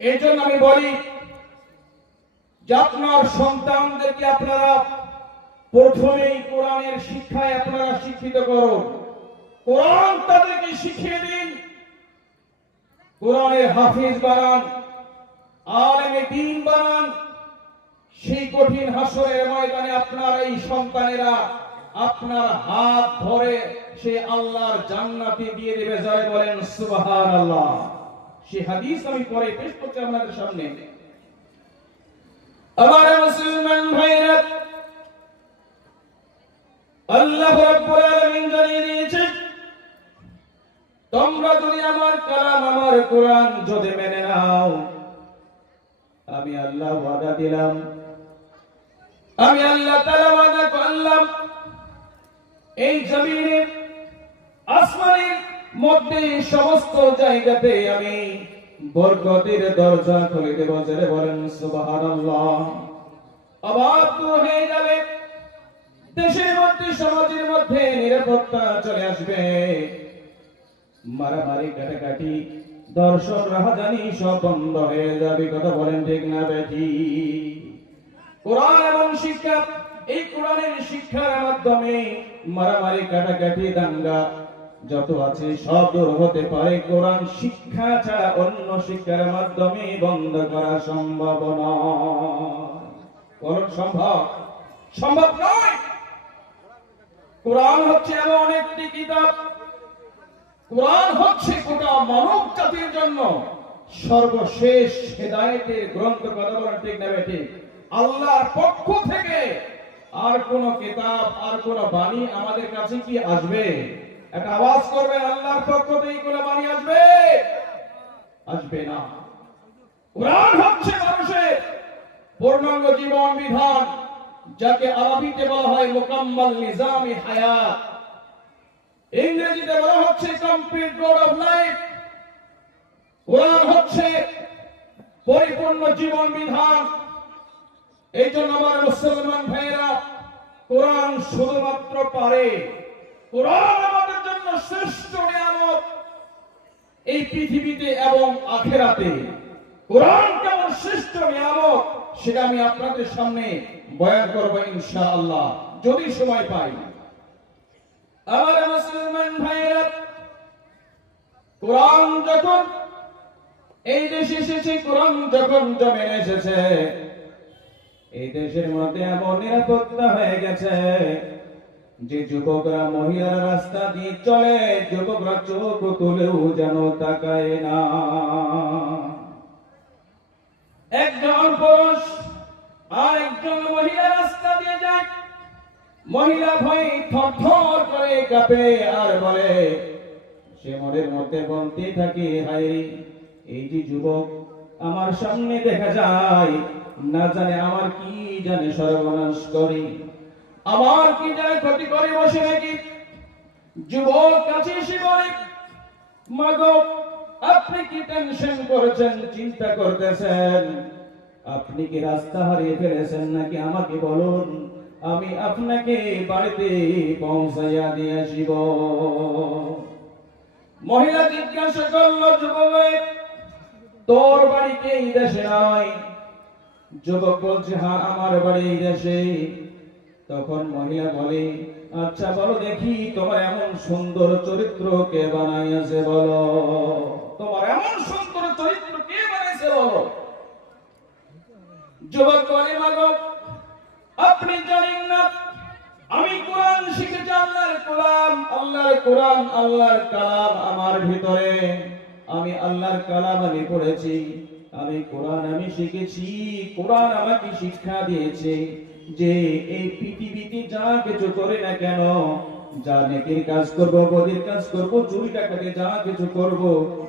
এই জন্য আমি বলি আপনার সন্তানদেরকে আপনারা প্রথমেই কোরআনের শিক্ষায় আপনারা শিক্ষিত কোরআন তাদেরকে শিখিয়ে দিন। কোরআনের হাফিজ বানান দিন বানান। সেই কঠিন হাসরের ময়দানে আপনার এই সন্তানেরা আপনার হাত ধরে সে আল্লাহর জান্নাতে দিয়ে দেবে। জয় বলেন সুবহান আল্লাহ সে হাদিস আমি পরে পেশ করছি আপনাদের সামনে। আমার মুসলমান ভাইরা, আল্লাহ রাব্বুল আলামিন জানিয়ে দিয়েছেন তোমরা যদি আমার কালাম, আমার কোরআন যদি মেনে নাও, আমি আল্লাহ ওয়াদা দিলাম। আমি আল্লাহ তাআলা ওয়াদা করলাম, এই জমিনে আসমানের মধ্যে সমস্ত জায়গাতে আমি বরকতের দরজা খুলে দেব, জেরে বলেন, সুবহানাল্লাহ। অবাক হয়ে যাবে। দেশের মধ্যে, সমাজের মধ্যে নিরাপত্তা চলে আসবে। মারামারি, কাটাকাটি, দর্শন, রাহাজানি সব বন্ধ হয়ে যাবে, কথা বলেন ঠিক না, বেঠি। কোরআন এবং শিক্ষা, এই কোরআনের শিক্ষার মাধ্যমে মারামারি, কাটাকাটি, দাঙ্গা যত আছে সব হতে পারে। কোরআন শিক্ষা ছাড়া অন্য শিক্ষার মাধ্যমে বন্ধ করা সম্ভব নয়। সম্ভব? সম্ভব নয়! কোরআন হচ্ছে এমন একটি কিতাব। কোরআন হচ্ছে গোটা মানব জাতির জন্য সর্বশেষ হেদায়েতের গ্রন্থ কথা বলেন, ঠিক না ঠিক? আল্লাহর পক্ষ থেকে আর কোন কিতাব, আর কোন বাণী আমাদের কাছে কি আসবে? একটা আওয়াজ করবেন আল্লাহর পক্ষ থেকে কোন বাণী আসবে। আসবে না। কোরআন হচ্ছে মানুষের পূর্ণাঙ্গ জীবন বিধান, যাকে আরবিতে বলা হয় মোকাম্মল নিজামি হায়াত। ইংরেজিতে বলা হচ্ছে কমপ্লিট রোড অফ লাইফ কোরআন হচ্ছে পরিপূর্ণ জীবন বিধান। এই জন্য আমার মুসলমান ভাইয়েরা, কোরআন শুধুমাত্র পারে। কোরআন নিয়ামত এই পৃথিবীতে এবং আখেরাতে। কোরআন কেমন শ্রেষ্ঠ নিয়ামত, সেটা আমি আপনাদের সামনে বয়ান করব যদি সময় পাই। আমার মুসলমান ভাইয়েরা, কোরআন যখন এই দেশে এসেছে, কোরআন যখন জমে এসেছে, এই দেশের মধ্যে এমন নিরাপত্তা হয়ে গেছে। যে যুবকরা মহিলারা রাস্তা দিয়ে চলে, যুবকরা চোখ তুলেও যেন তাকায় না। একজন পুরুষ আর একজন মহিলা রাস্তা দিয়ে যায়। মহিলা ভয় থর করে কাঁপে আর বলে, সে মনের মধ্যে বলতে থাকে হাই এই যে যুবক, আমার সামনে দেখা যায়, না জানে আমার কি জানে সর্বনাশ করে। আমার কি জানে ক্ষতি করে বসে নাকি? যুবক কাছে এসে বলে আপনি কি টেনশন করেছেন, চিন্তা করতেছেন? আপনি কি রাস্তা হারিয়ে ফেলেছেন নাকি আমাকে বলুন? আমি আপনাকে বাড়িতে পৌঁছাইয়া দিয়ে আসিব। মহিলা জিজ্ঞাসা করল, যুবক তোর বাড়ি কে এই দেশে নয়? যুবক বলছে হ্যাঁ আমার বাড়ি এই দেশে। তখন মহিলা বলে আচ্ছা বলো দেখি তোমার এমন সুন্দর চরিত্র কে বানাইয়াছে বলো। তোমার এমন সুন্দর চরিত্র কে বানাইছে বলো? যুবক বলে, মাগো, আপনি জানেন না, আমি কোরআন শিখেছি আল্লাহর কোরআন আল্লাহর কোরআন, আল্লাহর কালাম আমার ভিতরে। আমি আল্লাহর কালাম আমি পড়েছি, আমি কোরআন আমি শিখেছি, কোরআন আমাকে শিক্ষা দিয়েছে। যে এই পৃথিবীতে যা কিছু করে না কেন, যা নেকির কাজ করব, বদির কাজ করব, চুরি ডাকাতি যা কিছু করব,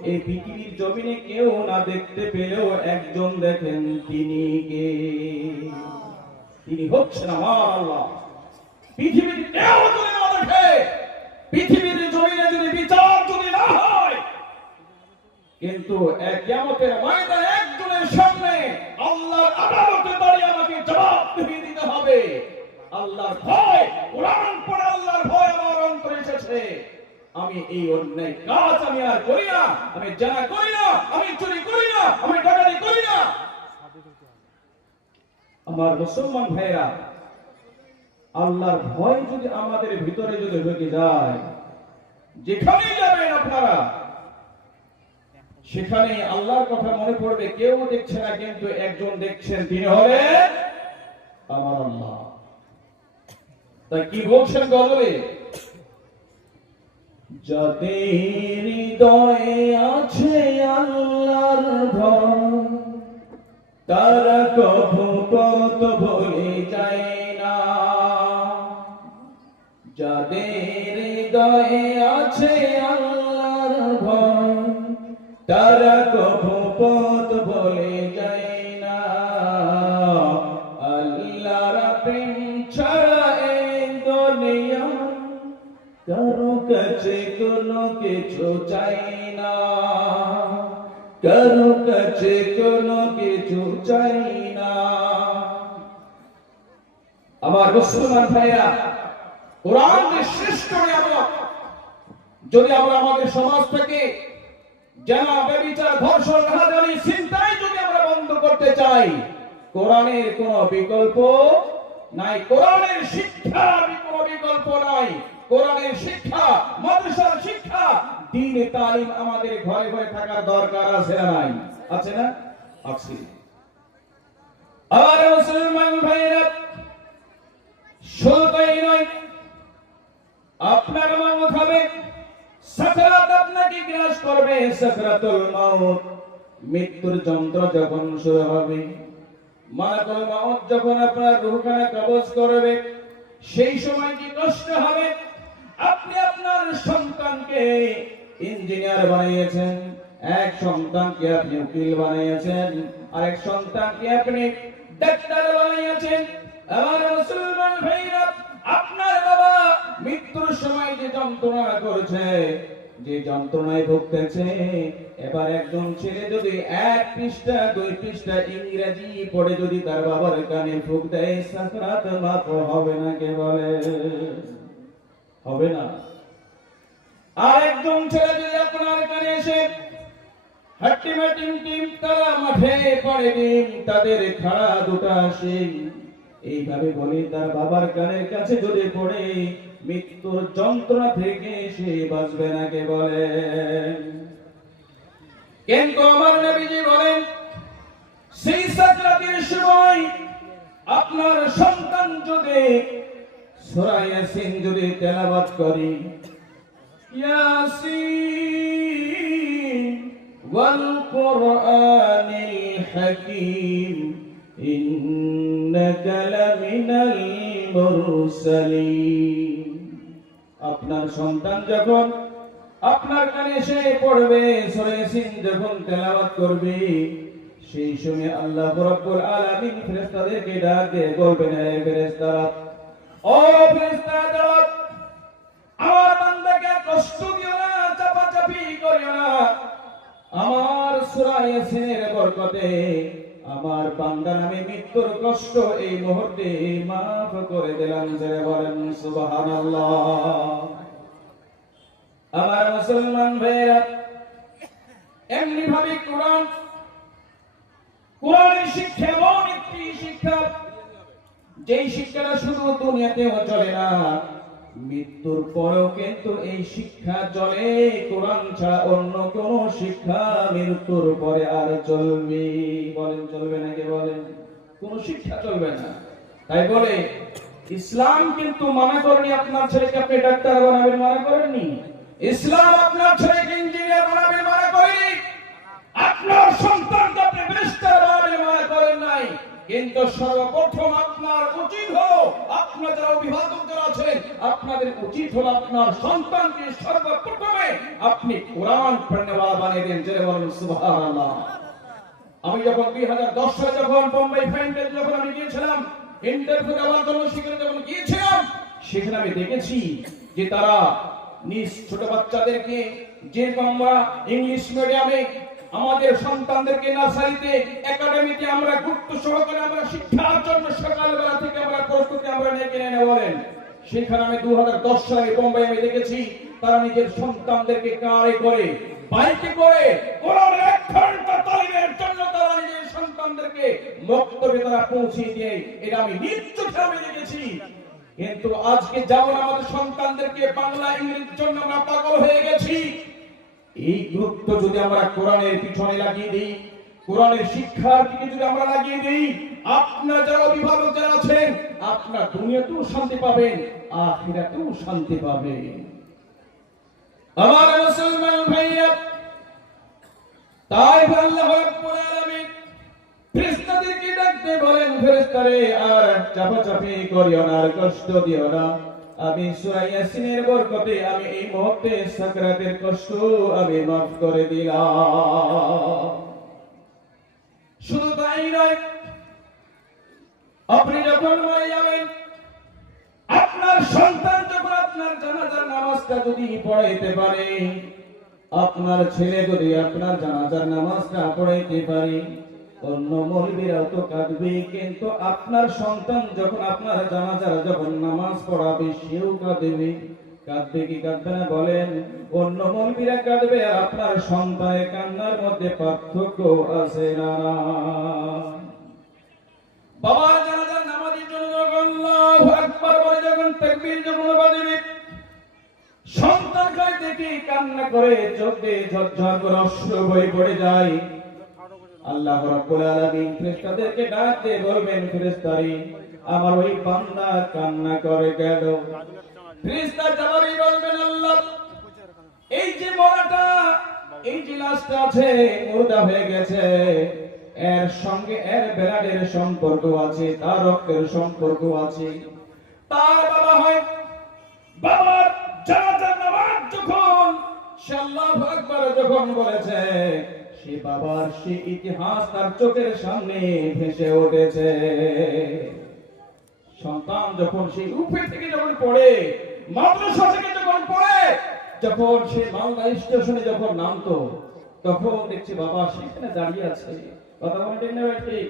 এই পৃথিবীর জমিনে কেউ না দেখতে পেলেও একজন দেখেন তিনি কে? তিনি হচ্ছেন আমার আল্লাহ। পৃথিবীতে কেউ যদি না দেখে পৃথিবীর জমিনে যদি বিচার যদি না হয়, কিন্তু এক কিয়ামতের ময়দানে একজনের সামনে আল্লাহর আদালতে দাঁড়িয়ে আমাকে জবাব দিয়ে দিতে হবে আল্লাহর ভয়, কোরআন পড়ে আল্লাহর ভয় আমার অন্তরে এসেছে। আমি এই অন্যায় কাজ আমি আর করি না, আমি জানা করি না, আমি চুরি করি না, আমি ডাকাতি করি না। আমার মুসলমান ভাইরা আল্লাহর ভয় যদি আমাদের ভিতরে যদি ঢুকে যায়, যেখানেই যাবেন আপনারা, সেখানে আল্লাহর কথা মনে পড়বে, কেউ দেখছে না, কিন্তু একজন দেখছেন, তিনি হলেন আমার আল্লাহ তাই কি বলছেন গজলে? যাদের হৃদয়ে আছে আল্লাহর ভয়, তারা কভু কত ভুলে যায় না। যাদের হৃদয়ে আছে আল্লাহর ভয়, তারা কিছু চাই না। কারও কাছে কোনো কিছু চাই না। আমার মুসলমান ভাইয়া কোরআন যে শ্রেষ্ঠ নিয়ামত। যদি আমরা আমাদের সমাজ থেকে জানা ব্যবিচার ধর্ষণ রাহাজানি চিন্তাই যদি আমরা বন্ধ করতে চাই, কোরআনের কোন বিকল্প নাই। কোরআনের শিক্ষার কোনো বিকল্প নাই। কোরআনের শিক্ষা, মাদ্রাসার শিক্ষা, দিন তালিম আমাদের ঘরে ঘরে থাকার দরকার আছে নাই? আছে না? আছে। আমার মুসলমান ভাইরা শুধু তাই নয়, আপনার মাউত হবে সাকরাত আপনাকে গ্রাস করবে, সাকরাতুল মাউত। মৃত্যুর যন্ত্র যখন শুরু হবে, মালাকুল মাউত যখন আপনার রূহখানা কবজ করবে, সেই সময় কি কষ্ট হবে? আপনি আপনার সন্তানকে ইঞ্জিনিয়ার বানিয়েছেন, এক সন্তানকে আপনি উকিল বানিয়েছেন, আরেক সন্তানকে আপনি ডাক্তার বানিয়েছেন। আমার মুসলমান ভাইরা, আপনার বাবা মৃত্যুর সময় যে যন্ত্রণা করছে, যে যন্ত্রণায় ভুগতেছে, এবার একজন ছেলে যদি এক পৃষ্ঠা, দুই পৃষ্ঠা ইংরেজি পড়ে যদি তার বাবার কানে ফুক দেয়, সাকরাত মাফ হবে না কে বলে? হবে না। আর একদম ছেলে যদি আপনার কানে এসে হাট্টি মাটিম টিম তারা মাঠে পড়ে দিন, তাদের খাড়া দুটা আসেন এইভাবে বলে তার বাবার কানের কাছে যদি পড়ে, মৃত্যুর যন্ত্রণা থেকে সে বাঁচবে না কে বলে। কিন্তু আমার নবীজি বলেন, সেই সাকরাতের সময় আপনার সন্তান যদি সূরা ইয়াসিন যদি করি। আপনার সন্তান যখন আপনার কানে সে পড়বে সূরা ইয়াসিন যখন তেলাওয়াত করবে, সেই সময় আল্লাহ রাব্বুল আলামিন ফেরেশতাদেরকে ডাক দিয়ে বলবেন হে ফেরেশতারা ও আমার বান্দাকে কষ্ট দিও না, চাপাচাপি করিও না। আমার সূরা ইয়াসিনের বরকতে আমার বান্দা নামে মৃত্যুর কষ্ট এই মুহূর্তে মাফ করে দিলাম যে বলেন, সুবহানাল্লাহ। আমার মুসলমান ভাইরা এমনি ভাবে কোরআন, কোরআনের শিক্ষা একটি শিক্ষা যেই শিক্ষাটা শুধু দুনিয়াতেও চলে না, মৃত্যুর পরেও কিন্তু এই শিক্ষা চলে। কোরআন ছাড়া অন্য কোন শিক্ষা মৃত্যুর পরে আর চলবে। বলেন, চলবে নাকি বলেন? কোন শিক্ষা চলবে না। তাই বলে, ইসলাম কিন্তু মানা করেনি আপনার ছেলেকে আপনি ডাক্তার বানাবেন, মানা করেননি। ইসলাম আপনার ছেলেকে ইঞ্জিনিয়ার বানাবেন, মানা করেনি। আপনার সন্তানকে আপনি ব্যারিস্টার বানাবেন, মানা করেন নাই। কিন্তু সর্বপ্রথম আপনার উচিত হলো, আপনার যারা অভিভাবক যারা আছেন, আপনাদের উচিত হলো আপনার সন্তানকে সর্বপ্রথমে আপনি কোরআন পড়নেওয়ালা বানিয়ে দেন জেনে বলেন, সুবহানাল্লাহ। আমি যখন দুই হাজার দশ সালে যখন বোম্বাই ফাইন্ডেল যখন আমি গিয়েছিলাম, ইন্টারভিউ দেওয়ার জন্য সেখানে যখন গিয়েছিলাম, সেখানে আমি দেখেছি যে তারা নিজ ছোট বাচ্চাদেরকে যে আমরা ইংলিশ মিডিয়ামে আমাদের সন্তানদেরকে নার্সারিতে, একাডেমিতে আমরা গুরুত্ব সহকারে আমরা শিক্ষার জন্য সকালবেলা থেকে আমরা প্রস্তুতি আমরা নিয়ে কিনে নেওয়া বলেন। সেখানে আমি দু হাজার দশ সালে বোম্বাই আমি দেখেছি, তারা নিজের সন্তানদেরকে কারে করে, বাইকে করে কোরআনের এক ঘণ্টা তালিমের জন্য তারা নিজের সন্তানদেরকে বক্তব্যে তারা পৌঁছে দিয়ে, এটা আমি নিজ আমি দেখেছি। কিন্তু আজকে যেমন আমাদের সন্তানদেরকে বাংলা ইংরেজির জন্য আমরা পাগল হয়ে গেছি এই গুরুত্ব যদি আমরা কোরআনের পিছনে লাগিয়ে দিই, কোরআনের শিক্ষার দিকে যদি আমরা লাগিয়ে দিই, আপনার যারা অভিভাবক যারা আছেন, আপনার দুনিয়াতেও শান্তি পাবেন, আখিরাতেও শান্তি পাবেন। আমার মুসলমান ভাইয়া তাই আল্লাহ রাব্বুল আলামিন, ফেরেশতাদেরকে ডাকতে বলেন, ফেরেশতারে আর চাপাচাপি করিও না আর কষ্ট দিও না। আমি সূরা ইয়াসিনের বরকতে আমি এই মুহূর্তে সাকরাতের কষ্ট আমি মাফ করে দিলাম। শুধু তাই নয়, আপনি যখন মরে যাবেন, আপনার সন্তান যখন আপনার জানাজার নামাজটা যদি পড়াইতে পারে, আপনার ছেলে যদি আপনার জানাজার নামাজটা পড়াইতে পারে অন্য মহিলারাও তো কাঁদবে, কিন্তু আপনার সন্তান যখন আপনার জানাজার যখন নামাজ পড়াবে, সেও কাঁদবে। কাঁদবে কি কাঁদবে না বলেন? অন্য মহিলা কাঁদবে আর আপনার সন্তানের কান্নার মধ্যে পার্থক্য আছে না বাবার জানাজার নামাজের জন্য আল্লাহু আকবার বলে যখন তাকবীর যখন বাজবে, সন্তান গায়ে দেখে কান্না করে চোখ ঝরঝর করে অশ্রু বই পড়ে যায়। আল্লাহ রাব্বুল আলামিন ফেরেশতাদেরকে ডাক দিয়ে বলবেন, ফেরেশতারি, আমার ওই বান্দা কান্না করে গেল ফেরেশতা জবাবে বলবেন, আল্লাহ, এই যে মরাটা, এই যে লাশটা আছে, মুর্দা হয়ে গেছে। এর সঙ্গে এর বেলাডের সম্পর্ক আছে, তার রক্তের সম্পর্ক আছে। তার বাবা হয়, বাবার জানাজার নামাজ যখন, সে আল্লাহু আকবার যখন বলেছে সে বাবার সে ইতিহাস তার চোখের সামনে ভেসে উঠেছে। সন্তান যখন সেই উপরে থেকে যখন পড়ে, মাদ্রাসা থেকে যখন পড়ে, যখন সে মালদা স্টেশনে যখন নামতো, তখন দেখছি বাবা সেখানে দাঁড়িয়ে আছে। কথা বলে না ভাই?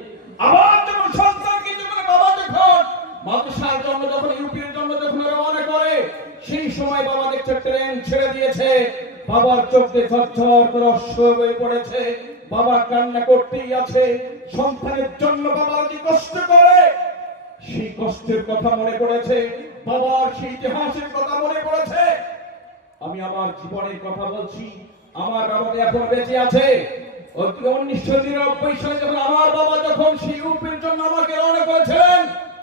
আবার যখন সন্তানকে যখন বাবা যখন মাদ্রাসার জন্য যখন, ইউপির জন্য যখন রওনা করে, সেই সময় বাবা দেখছে ট্রেন ছেড়ে দিয়েছে। বাবার চোখে ঝরঝর হয়ে পড়েছে। বাবা কান্না করতেই আছে। সন্তানের জন্য বাবা যে কষ্ট করে? সেই কষ্টের কথা মনে পড়েছে। বাবার সেই ইতিহাসের কথা মনে পড়েছে। আমি আমার জীবনের কথা বলছি। আমার বাবা এখন বেঁচে আছে। উনিশশো নিরানব্বই সালে যখন আমার বাবা যখন সেই ইউপির জন্য আমাকে রওনা করেছিলেন,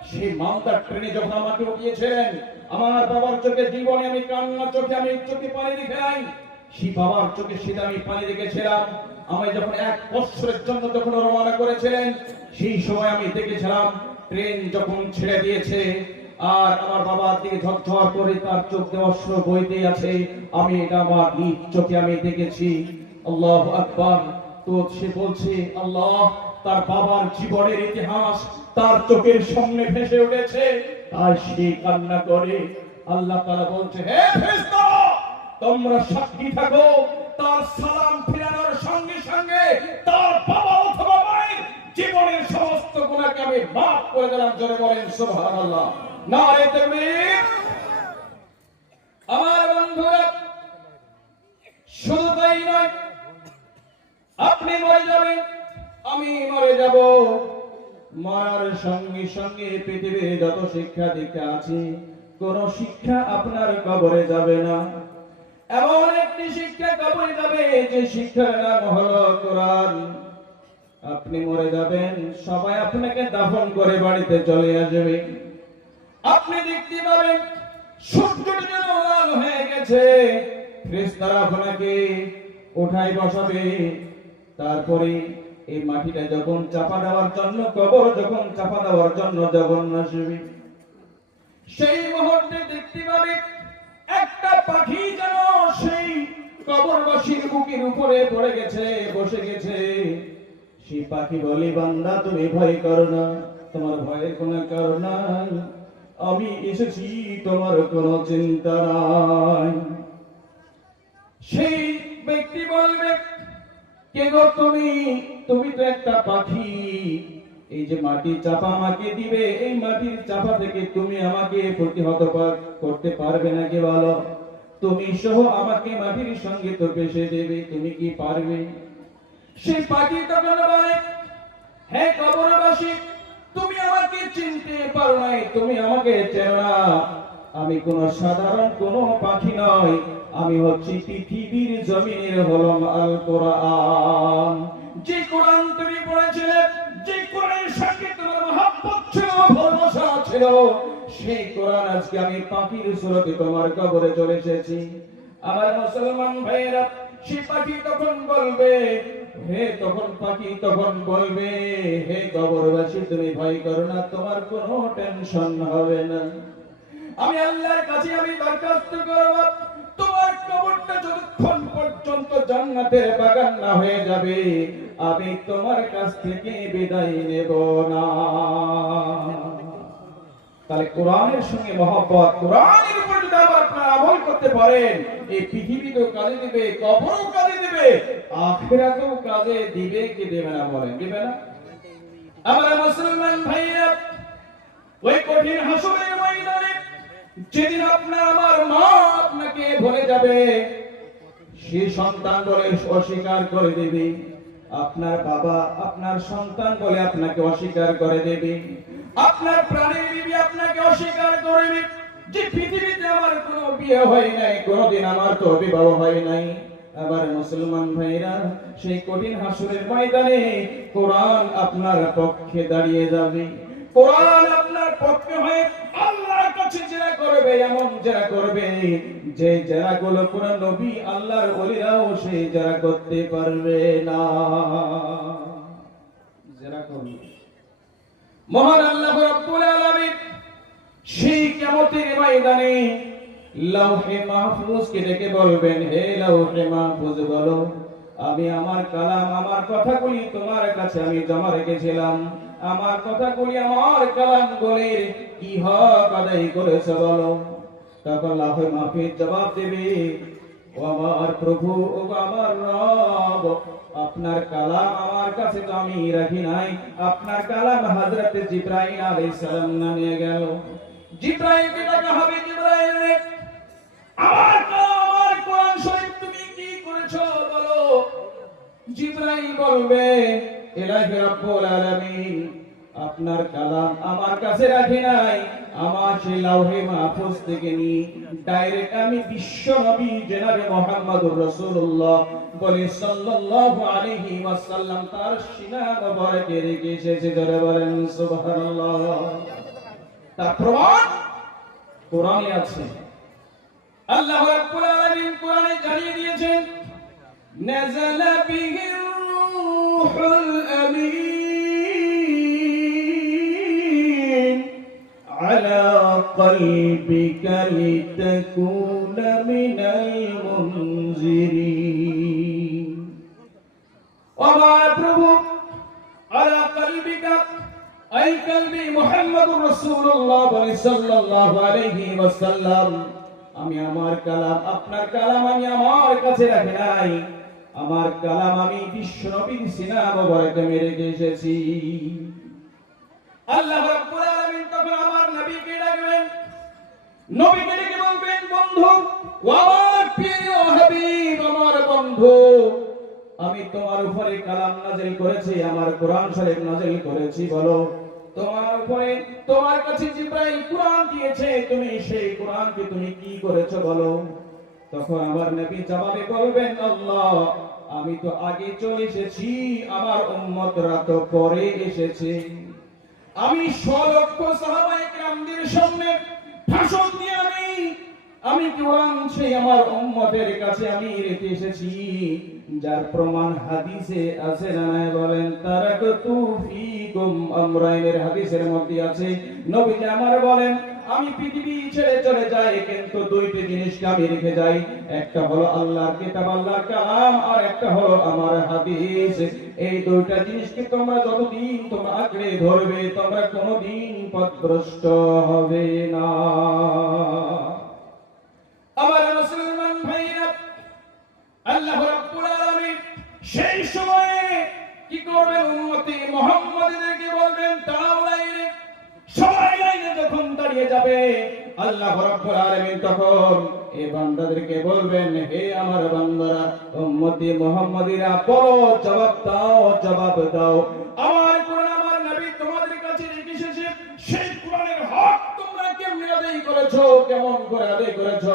সেই মালদার ট্রেনে যখন আমাকে উঠিয়েছিলেন, আমার বাবার চোখে জীবনে আমি কান্না, চোখে আমি চোখে পানি রেখে নাই। সেই বাবার চোখে সেটা আমি পানি রেখেছিলাম আমি যখন এক বছরের জন্য যখন রওনা করেছিলেন, সেই সময় আমি দেখেছিলাম, ট্রেন যখন ছেড়ে দিয়েছে, আর আমার বাবার দিকে ঝরঝর করে তার চোখ দিয়ে অশ্র বইতে আছে, আমি এটা আমার নিজ চোখে আমি দেখেছি। আল্লাহ আকবার। তো সে বলছে, আল্লাহ, তার বাবার জীবনের ইতিহাস তার চোখের সামনে ভেসে উঠেছে। আর সে কান্না করে। আল্লাহ তাআলা বলছে, হে ফেরেশতা! তোমরা সাক্ষী থাকো, তার সালাম ফিরানোর সঙ্গে সঙ্গে তার বাবা অথবা মায়ের জীবনের সমস্ত গুণাকে আমি মাফ করে দিলাম, জোরে বলেন, সুবহানাল্লাহ। নারে তাকবীর আমার বন্ধুরা, শুধু তাই নয়, আপনি মরে যাবেন, আমি মরে যাব। মরার সঙ্গে সঙ্গে পৃথিবীর যত শিক্ষা দীক্ষা আছে, কোন শিক্ষা আপনার কবরে যাবে না। এমন একটি শিক্ষা কবরে যাবে যে শিক্ষার নাম হলো কোরআন। আপনি মরে যাবেন, সবাই আপনাকে দাফন করে বাড়িতে চলে আসবে। আপনি দেখতে পাবেন সূর্যটা হয়ে গেছে। ফেরেশতারা আপনাকে উঠাই বসাবে। তারপরে এই মাটিটা যখন চাপা দেওয়ার জন্য, কবর যখন চাপা দেওয়ার জন্য যখন আসবে, সেই মুহূর্তে দেখতে পাবে একটা পাখি যেন সেই কবরবাসীর বুকের উপরে পড়ে গেছে, বসে গেছে। সেই পাখি বলে, বান্দা, তুমি ভয় করো না, তোমার ভয়ের কোনো কারণ নাই। আমি এসেছি, তোমার কোনো চিন্তা নাই। সেই ব্যক্তি বলবে কে গো তুমি তুমি তো একটা পাখি এই যে মাটির চাপা আমাকে দিবে, এই মাটির চাপা থেকে তুমি আমাকে প্রতিহত করতে পারবে নাকি বলো? তুমি সহ আমাকে মাটির সঙ্গে তো পেশে দেবে, তুমি কি পারবে? সেই পাখি তখন বলে, হে কবরবাসী, তুমি আমাকে চিনতে পারো নাই, তুমি আমাকে চেনো না। আমি কোন সাধারণ কোন পাখি নয় আমি হচ্ছি পৃথিবীর জমিনের হলম আল কোরআন। যে কোরআন তুমি পড়েছিলে ছিল, সেই কোরআন আজকে আমি পাখির সুরতে তোমার কবরে চলে এসেছি। আমার মুসলমান ভাইয়েরা সে পাখি তখন বলবে, হে তখন পাখি তখন বলবে, হে কবরবাসী, তুমি ভয় করো না, তোমার কোনো টেনশন হবে না। আমি আল্লাহর কাছে আমি দরখাস্ত করব, তোমার কবরটা যতক্ষণ পর্যন্ত জান্নাতের বাগান না হয়ে যাবে, আমি তোমার কাছ থেকে বিদায় নেব না। তাহলে কোরআনের সঙ্গে মহব্বত, কোরআনের উপর যদি আবার আপনারা আমল করতে পারেন, এই পৃথিবীতেও কাজে দিবে, কবরও কাজে দিবে, আখিরাতেও কাজে দিবে কি দেবে না বলেন, দিবে না? আমার মুসলমান ভাইরা ওই কঠিন হাসরের ময়দানে যেদিন আপনার আমার মা আপনাকে ভুলে যাবে, সে সন্তান বলে অস্বীকার করে দেবে, আপনার বাবা আপনার সন্তান বলে আপনাকে অস্বীকার করে দেবে আপনার প্রাণের বিবি আপনাকে অস্বীকার করবে যে পৃথিবীতে আমার কোনো বিয়ে হয় নাই, কোনোদিন আমার তো বিবাহ হয় নাই। আবার মুসলমান ভাইরা, সেই কঠিন হাসুরের ময়দানে কোরআন আপনার পক্ষে দাঁড়িয়ে যাবে। কোরআন আপনার পক্ষে হয়ে আল্লাহর কাছে জেরা করবে, এমন জেরা করবে যে জেরা গুলো কোন নবী আল্লাহর ওলিরাও সেই জেরা করতে পারবে না। জেরা করবে। মহান আল্লাহ রাব্বুল আলামিন সেই কিয়ামতের ময়দানে লৌহে মাহফুজকে ডেকে বলবেন, হে লৌহে মাহফুজ, বলো, আমি আমার কালাম, আমার কথাগুলি তোমার কাছে আমি জমা রেখেছিলাম। আমার কথাগুলি আমার কালাম গুলির কি হক আদায় করেছে, বলো? তখন লাহে মাহফিজ জবাব দেবে আমার প্রভু, ও আমার রব, আপনার কালাম আমার কাছে তো আমি রাখি নাই। আপনার কালাম হযরত জিব্রাইল আলাইহিস সালাম না নিয়ে গেল। জিব্রাইল কে ডাকা হবে জিব্রাইল? আমার কালাম, আমার কোরআন শরীফ তুমি কি করেছ বলো? জিব্রাইল বলবে, ইলাহি রাব্বুল আলামিন আপনার কালাম আমার কাছে রাখে নাই। আমার সেই লাউহে মাহফুজ থেকে নি। ডাইরেক্ট আমি বিশ্ব নবী জেনাবে মোহাম্মদুর রাসূলুল্লাহ বলে সাল্লাল্লাহু আলাইহি ওয়াসাল্লাম তার সিনা মুবারকে রেখে এসেছে। ধরে বলেন, সুবহানাল্লাহ। তার প্রমাণ কোরআনে আছে। আল্লাহ রাব্বুল আলামিন কোরআনে জানিয়ে দিয়েছেন, নাযালা বিহি রূহুল আমিন। على قلبك لتكون من المنذرين وما প্রভু على قلبك أي قلبي محمد رسول الله صلى الله عليه وسلم আমি আমার কালাম আপনার কালাম আমি আমার কাছে রাখি নাই আমার কালাম আমি বিশ্ব নবীর সিনা মোবারকে মেরে এসেছি আল্লাহ রাব্বুল আমি তোমার উপরে কালাম নাজিল করেছি, আমার কোরআন শরীফ নাজিল করেছি, বলো। তোমার উপরে, তোমার কাছে জিব্রাইল কোরআন দিয়েছে, তুমি সেই কোরআনকে তুমি কি করেছ, বলো? তখন আমার নবী জবাবে আল্লাহ, আমি তো আগে চলে এসেছি, আমার উম্মতরা তো পরে এসেছে। আমি স্বলক্ষ সাহাবায়ে কেরামদের সামনে আমি কোরআন সেই আমার উম্মতের কাছে আমি রেখে এসেছি। যার প্রমাণ হাদিসে আছে নাই বলেন তারাকতু ফীকুম আমরাইনের হাদিসের মধ্যে আছে। আমার বলেন, আমি পৃথিবী ছেড়ে চলে যাই, কিন্তু দুইটি জিনিসকে আমি রেখে যাই। একটা হলো আল্লাহর কিতাব, আল্লাহর কালাম, আর একটা হলো আমার হাদিস। এই দুইটা জিনিসকে তোমরা যতদিন তোমরা আঁকড়ে ধরবে, তোমরা কোনোদিন পথভ্রষ্ট হবে না। করবেন মোহাম্মদীদেরকে বলবেন, তারাও লাইনে। সবাই লাইনে যখন দাঁড়িয়ে যাবে, আল্লাহ রাব্বুল আলামিন তখন বান্দাদেরকে বলবেন, হে আমার বান্দারা, উম্মতি জবাব দাও জবাব দাও। আমার কোরআন, আমার নবী তোমাদের কাছে রেখে সেই কোরআনের হক তোমরা কেমনে আদায় করেছ? কেমন করে আদায় করেছ?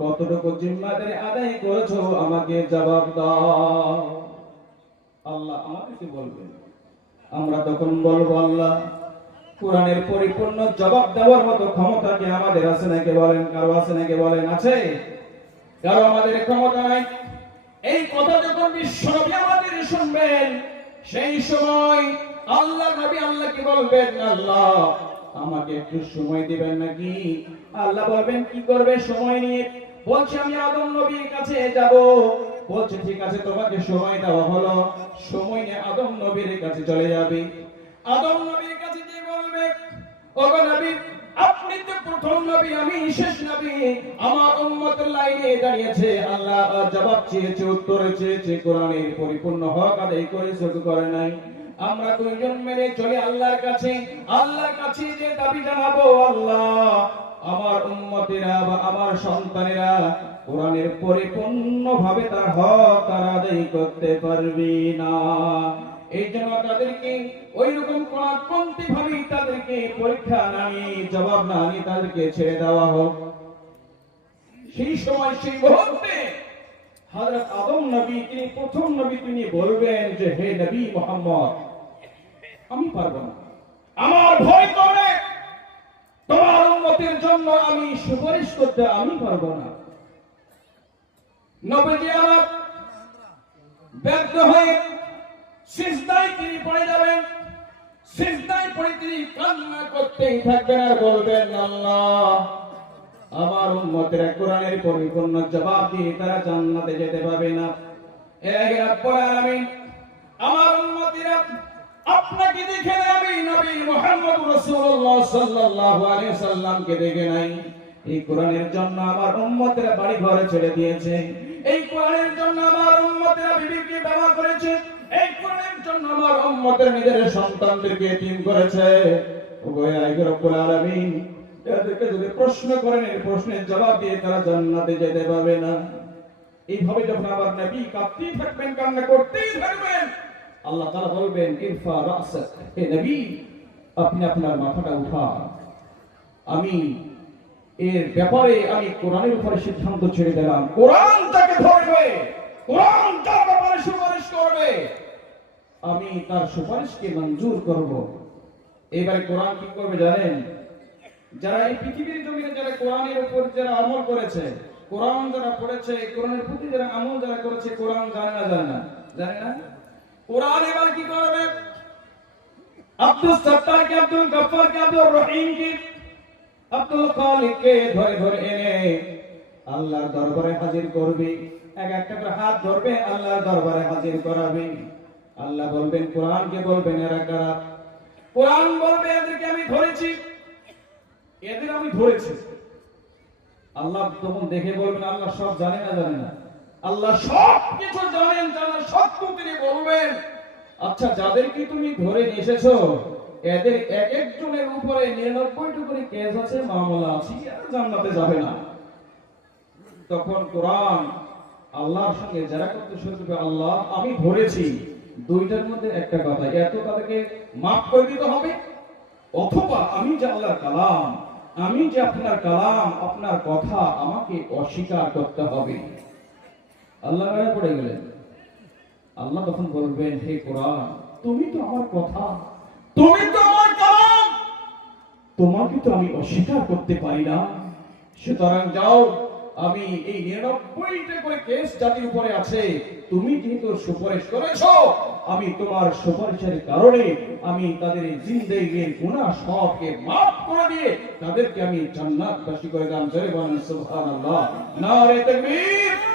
কতটুকু জিম্মাদারি আদায় করেছ? আমাকে জবাব দাও। আল্লাহ আমাদেরকে বলবেন। আমরা তখন বলব, আল্লাহ, কোরআনের পরিপূর্ণ জবাব দেওয়ার মতো ক্ষমতা কি আমাদের আছে নাকি বলেন? কারও আছে নাকি বলেন? আছে? কারও আমাদের ক্ষমতা নাই? এই কথা যখন বিশ্বনবী আমাদের শুনবেন, সেই সময় আল্লাহ, নবী আল্লাহ কি বলবেন, আল্লাহ, আমাকে একটু সময় দিবেন নাকি? আল্লাহ বলবেন, কি করবে? সময় নিয়ে বলছি, আমি আদম নবীর কাছে যাব। বলছে, ঠিক আছে, তোমাকে সময় দেওয়া হলো। সময় নিয়ে আদম নবীর কাছে চলে যাবে। আদম নবীর কাছে যে বলবে, ওগো নবী, আপনি তো প্রথম নবী, আমি শেষ নবী। আমার উম্মত লাইনে দাঁড়িয়েছে, আল্লাহ জবাব চেয়েছে, উত্তর চেয়েছে, কোরআনের পরিপূর্ণ হক আদায় করেছে কি করে নাই। আমরা দুইজন মেনে চলে আল্লাহর কাছে। আল্লাহর কাছে যে দাবি জানাব, আল্লাহ আমার উম্মতেরা বা আমার সন্তানেরা কোরআনের পরিপূর্ণ ভাবে তার হক তারা আদায় করতে পারবি না। এই জন্য তাদেরকে ওই রকম কোনটি ভাবে তাদেরকে পরীক্ষা নামি জবাব না আনি তাদেরকে ছেড়ে দেওয়া হোক। সেই সময়, সেই মুহূর্তে হযরত আদম নবী, তিনি প্রথম নবী, তিনি বলবেন যে, হে নবী মোহাম্মদ, আমি পারব না। আমার ভয় করে তোমার উন্নতির জন্য আমি সুপারিশ করতে আমি পারব না। নবীজি আমার ব্যর্থ হয়ে তিনি পড়ে যাবেন পড়ে তিনি কান্না করতেই থাকবেন আর বলবেন, আল্লাহ, আমার কোরআনের পরিপূর্ণ জবাব দিয়ে তারা জান্নাতে যেতে পারবে না। এর আগে আলামিন, আমার উম্মতিরা আপনাকে দেখে আমি, নবী মুহাম্মদ রাসূলুল্লাহ সাল্লাল্লাহু আলাইহি সাল্লামকে দেখে নাই। এই কোরআনের জন্য আমার উম্মতেরা বাড়ি ঘরে ছেড়ে দিয়েছে। এই কোরআনের জন্য আমার উম্মতেরা বিবিকে ব্যবহার করেছে। এই কোরআনের জন্য আমার উম্মতের নিজের সন্তানদেরকে এতিম করেছে। ওগোয় রব্বুল আলামিন এদেরকে যদি প্রশ্ন করেন, এই প্রশ্নের জবাব দিয়ে তারা জান্নাতে যেতে পারবে না। এইভাবে যখন আবার নবী কাঁদতেই থাকবেন, কান্না করতেই থাকবেন আল্লাহ তাআলা বলবেন, ইরফা রাসাক, হে নবী, আপনি আপনার মাথাটা উঠান। আমি এর ব্যাপারে আমি কোরআনের উপরে সিদ্ধান্ত ছেড়ে দিলাম। কোরআন তাকে ধরবে, কোরআন তার ব্যাপারে সুপারিশ করবে। আমি তার সুপারিশকে মঞ্জুর করব। এবারে কোরআন কি করবে জানেন? যারা এই পৃথিবীর জমিনে যারা কোরআনের উপর যারা আমল করেছে, কোরআন যারা পড়েছে, কোরআনের প্রতি যারা আমল যারা করেছে, কোরআন জানে না জানে না? জানে না? কোরআন এবার কি করবে? আব্দুল সত্তার কে আব্দুল গফফার কে আব্দুল রহিম কে আব্দুল খালিক কে ধরে ধরে এনে আল্লাহর দরবারে হাজির করবে। এক একটা করে হাত ধরবে, আল্লাহর দরবারে হাজির করাবে। আল্লাহ বলবেন, কোরআনকে বলবেন, এরা কারা? কোরআন বলবে, এদেরকে আমি ধরেছি। এদের আমি ধরেছি। আল্লাহ তখন দেখে বলবেন, আল্লাহ সব জানে না জানে না। আল্লাহ সব কিছু জানেন জানা সত্য তিনি বলবেন। আচ্ছা যাদেরকে তুমি ধরে এসেছ এদের এক একজনের উপরে নিরানব্বইটা করে কেস আছে, মামলা আছে, এরা জান্নাতে যাবে না। তখন কোরআন আল্লাহর সঙ্গে যারা করতে শুরু করবে, আল্লাহ, আমি ধরেছি, দুইটার মধ্যে একটা কথা, এত তাদেরকে মাফ করে দিতে হবে। অথবা আমি যে আল্লাহর কালাম, আমি যে আপনার কালাম, আপনার কথা আমাকে অস্বীকার করতে হবে। আল্লাহ গায়ে পড়ে গেলেন। আল্লাহ তখন বলবেন হে কোরআন তুমি তো আমার কথা। তুমি তো আমার কালাম। তোমাকে তো আমি অস্বীকার করতে পারি না। সুতরাং যাও আমি এই নিরানব্বইটা করে কেস জাতির উপরে আছে। তুমি যেহেতু সুপারিশ করেছ আমি তোমার সুপারিশের কারণে আমি তাদের জিন্দেগির গুনাহ সবকে মাফ করে দিয়ে তাদেরকে আমি জান্নাতবাসী করে দাম। জয় বলেন সুবহানাল্লাহ। নারে তাকবীর।